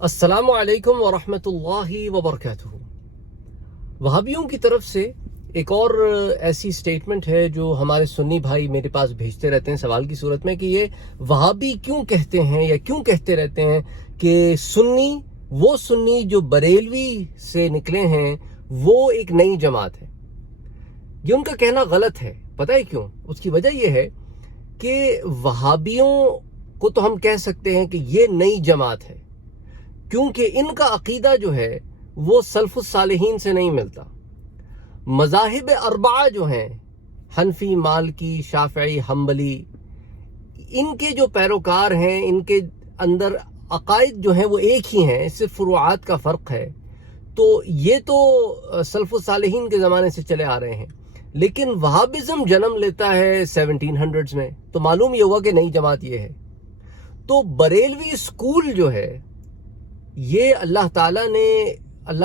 السلام علیکم ورحمۃ اللہ وبرکاتہ۔ وہابیوں کی طرف سے ایک اور ایسی سٹیٹمنٹ ہے جو ہمارے سنی بھائی میرے پاس بھیجتے رہتے ہیں سوال کی صورت میں کہ یہ وہابی کیوں کہتے ہیں یا کیوں کہتے رہتے ہیں کہ وہ سنی جو بریلوی سے نکلے ہیں وہ ایک نئی جماعت ہے۔ یہ ان کا کہنا غلط ہے۔ پتہ ہے کیوں؟ اس کی وجہ یہ ہے کہ وہابیوں کو تو ہم کہہ سکتے ہیں کہ یہ نئی جماعت ہے کیونکہ ان کا عقیدہ جو ہے وہ سلف الصالحین سے نہیں ملتا۔ مذاہب اربعہ جو ہیں، حنفی، مالکی، شافعی، حنبلی، ان کے جو پیروکار ہیں، ان کے اندر عقائد جو ہیں وہ ایک ہی ہیں، صرف فروعات کا فرق ہے۔ تو یہ تو سلف الصالحین کے زمانے سے چلے آ رہے ہیں، لیکن وہابزم جنم لیتا ہے 1700s میں، تو معلوم یہ ہوا کہ نئی جماعت یہ ہے۔ تو بریلوی سکول جو ہے یہ اللہ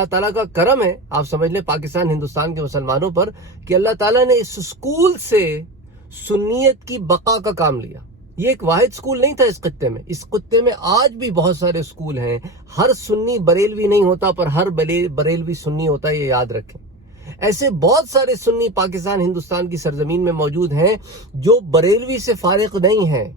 تعالیٰ کا کرم ہے، آپ سمجھ لیں پاکستان ہندوستان کے مسلمانوں پر، کہ اللہ تعالیٰ نے اس سکول سے سنیت کی بقا کا کام لیا۔ یہ ایک واحد سکول نہیں تھا اس خطے میں۔ اس خطے میں آج بھی بہت سارے سکول ہیں۔ ہر سنی بریلوی نہیں ہوتا پر ہر بریلوی سنی ہوتا ہے، یہ یاد رکھیں۔ ایسے بہت سارے سنی پاکستان ہندوستان کی سرزمین میں موجود ہیں جو بریلوی سے فارغ نہیں ہیں،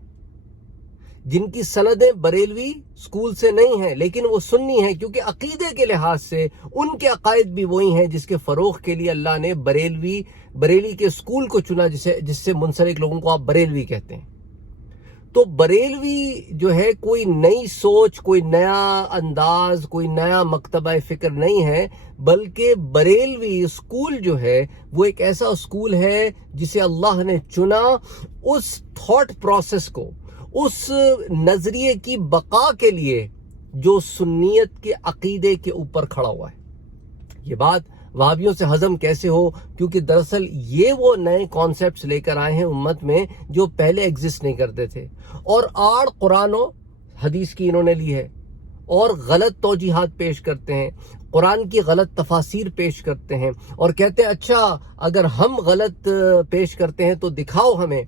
جن کی سندیں بریلوی سکول سے نہیں ہیں، لیکن وہ سنی ہیں کیونکہ عقیدے کے لحاظ سے ان کے عقائد بھی وہی ہیں جس کے فروغ کے لیے اللہ نے بریلی کے سکول کو چنا، جس سے منسلک لوگوں کو آپ بریلوی کہتے ہیں۔ تو بریلوی جو ہے کوئی نئی سوچ، کوئی نیا انداز، کوئی نیا مکتبہ فکر نہیں ہے، بلکہ بریلوی سکول جو ہے وہ ایک ایسا سکول ہے جسے اللہ نے چنا اس تھاٹ پروسیس کو، اس نظریے کی بقا کے لیے جو سنیت کے عقیدے کے اوپر کھڑا ہوا ہے۔ یہ بات وہابیوں سے ہضم کیسے ہو؟ کیونکہ دراصل یہ وہ نئے کانسیپٹس لے کر آئے ہیں امت میں جو پہلے ایگزسٹ نہیں کرتے تھے، اور آڑ قرآن و حدیث کی انہوں نے لی ہے، اور غلط توجیحات پیش کرتے ہیں، قرآن کی غلط تفاسیر پیش کرتے ہیں، اور کہتے ہیں اچھا اگر ہم غلط پیش کرتے ہیں تو دکھاؤ ہمیں۔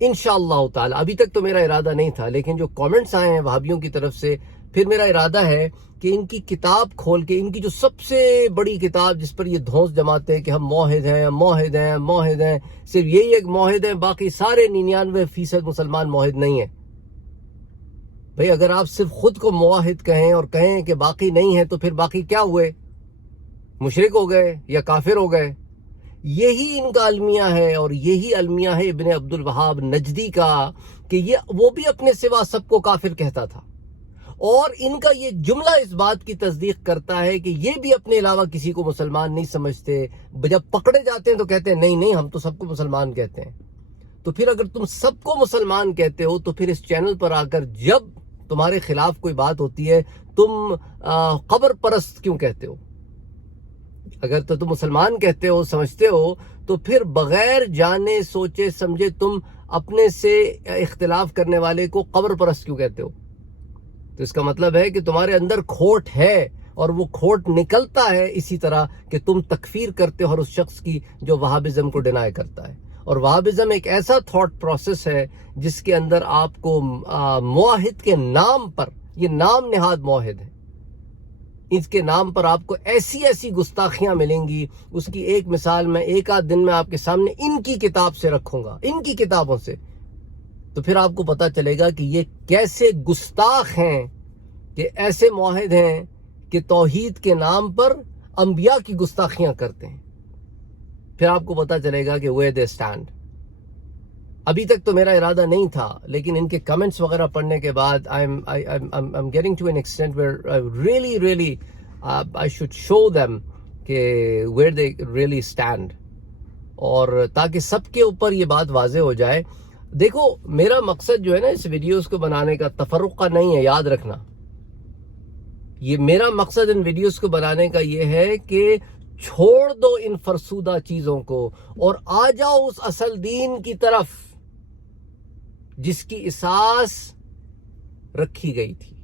انشاءاللہ تعالی ابھی تک تو میرا ارادہ نہیں تھا، لیکن جو کامنٹس آئے ہیں وہابیوں کی طرف سے، پھر میرا ارادہ ہے کہ ان کی کتاب کھول کے، ان کی جو سب سے بڑی کتاب جس پر یہ دھونس جماتے ہیں کہ ہم موحد ہیں، صرف یہی ایک موحد ہیں، باقی سارے 99% مسلمان موحد نہیں ہیں۔ بھئی اگر آپ صرف خود کو موحد کہیں اور کہیں کہ باقی نہیں ہیں تو پھر باقی کیا ہوئے؟ مشرک ہو گئے یا کافر ہو گئے؟ یہی ان کا المیہ ہے، اور یہی المیہ ہے ابن عبد الوہاب نجدی کا، کہ وہ بھی اپنے سوا سب کو کافر کہتا تھا، اور ان کا یہ جملہ اس بات کی تصدیق کرتا ہے کہ یہ بھی اپنے علاوہ کسی کو مسلمان نہیں سمجھتے، جب پکڑے جاتے ہیں تو کہتے ہیں نہیں ہم تو سب کو مسلمان کہتے ہیں۔ تو پھر اگر تم سب کو مسلمان کہتے ہو تو پھر اس چینل پر آ کر جب تمہارے خلاف کوئی بات ہوتی ہے تم قبر پرست کیوں کہتے ہو؟ اگر تو تم مسلمان کہتے ہو، سمجھتے ہو، تو پھر بغیر جانے سوچے سمجھے تم اپنے سے اختلاف کرنے والے کو قبر پرست کیوں کہتے ہو؟ تو اس کا مطلب ہے کہ تمہارے اندر کھوٹ ہے، اور وہ کھوٹ نکلتا ہے اسی طرح کہ تم تکفیر کرتے ہو ہر اس شخص کی جو وہابزم کو ڈینائی کرتا ہے۔ اور وہابزم ایک ایسا تھاٹ پروسیس ہے جس کے اندر آپ کو موحد کے نام پر، یہ نام نہاد موحد ہے، اس کے نام پر آپ کو ایسی گستاخیاں ملیں گی۔ اس کی ایک مثال میں ایک آدھ دن میں آپ کے سامنے ان کی کتاب سے رکھوں گا، ان کی کتابوں سے، تو پھر آپ کو پتا چلے گا کہ یہ کیسے گستاخ ہیں، کہ ایسے موحد ہیں کہ توحید کے نام پر انبیاء کی گستاخیاں کرتے ہیں۔ پھر آپ کو پتا چلے گا کہ where they stand۔ ابھی تک تو میرا ارادہ نہیں تھا، لیکن ان کے کمنٹس وغیرہ پڑھنے کے بعد I'm getting to an extent where I really I should show them کہ where they really stand، اور تاکہ سب کے اوپر یہ بات واضح ہو جائے۔ دیکھو میرا مقصد جو ہے نا اس ویڈیوز کو بنانے کا تفرق کا نہیں ہے، یاد رکھنا۔ یہ میرا مقصد ان ویڈیوز کو بنانے کا یہ ہے کہ چھوڑ دو ان فرسودہ چیزوں کو اور آ جاؤ اس اصل دین کی طرف جس کی اساس رکھی گئی تھی،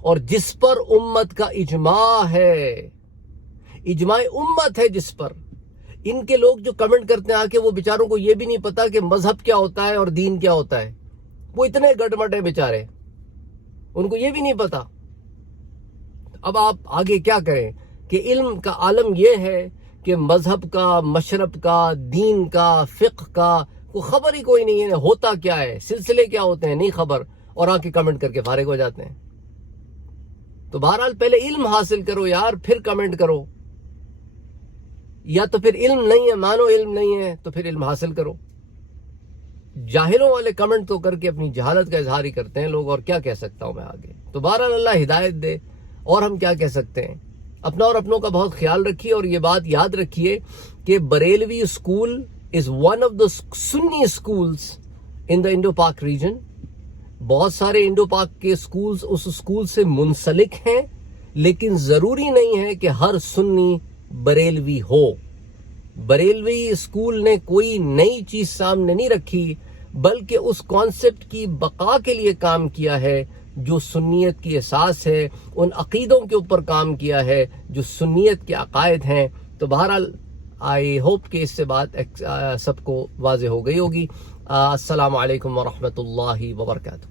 اور جس پر امت کا اجماع ہے، اجماع امت ہے جس پر۔ ان کے لوگ جو کمنٹ کرتے ہیں آ کے، وہ بیچاروں کو یہ بھی نہیں پتا کہ مذہب کیا ہوتا ہے اور دین کیا ہوتا ہے۔ وہ اتنے گڈمٹ ہیں بیچارے، ان کو یہ بھی نہیں پتا۔ اب آپ آگے کیا کریں کہ علم کا عالم یہ ہے کہ مذہب کا، مشرب کا، دین کا، فقہ کا کوئی خبر ہی کوئی نہیں ہے، ہوتا کیا ہے، سلسلے کیا ہوتے ہیں، نہیں خبر، اور آ کے کمنٹ کر کے فارغ ہو جاتے ہیں۔ تو بہرحال پہلے علم حاصل کرو یار، پھر کمنٹ کرو، یا تو پھر علم نہیں ہے، مانو علم نہیں ہے تو پھر علم حاصل کرو۔ جاہلوں والے کمنٹ تو کر کے اپنی جہالت کا اظہار ہی کرتے ہیں لوگ، اور کیا کہہ سکتا ہوں میں آگے۔ تو بہرحال اللہ ہدایت دے، اور ہم کیا کہہ سکتے ہیں۔ اپنا اور اپنوں کا بہت خیال رکھیے، اور یہ بات یاد رکھیے کہ Barelvi school is one of the Sunni schools in the Indo Pak region. بہت سارے انڈو پاک کے اسکولز اس اسکول سے منسلک ہیں، لیکن ضروری نہیں ہے کہ ہر سنی بریلوی ہو۔ بریلوی اسکول نے کوئی نئی چیز سامنے نہیں رکھی، بلکہ اس کانسیپٹ کی بقا کے لیے کام کیا ہے جو سنیت کی اساس ہے، ان عقیدوں کے اوپر کام کیا ہے جو سنیت کے عقائد ہیں۔ تو بہرحال آئی ہوپ کہ اس سے بات سب کو واضح ہو گئی ہوگی۔ السلام علیکم ورحمۃ اللہ وبرکاتہ۔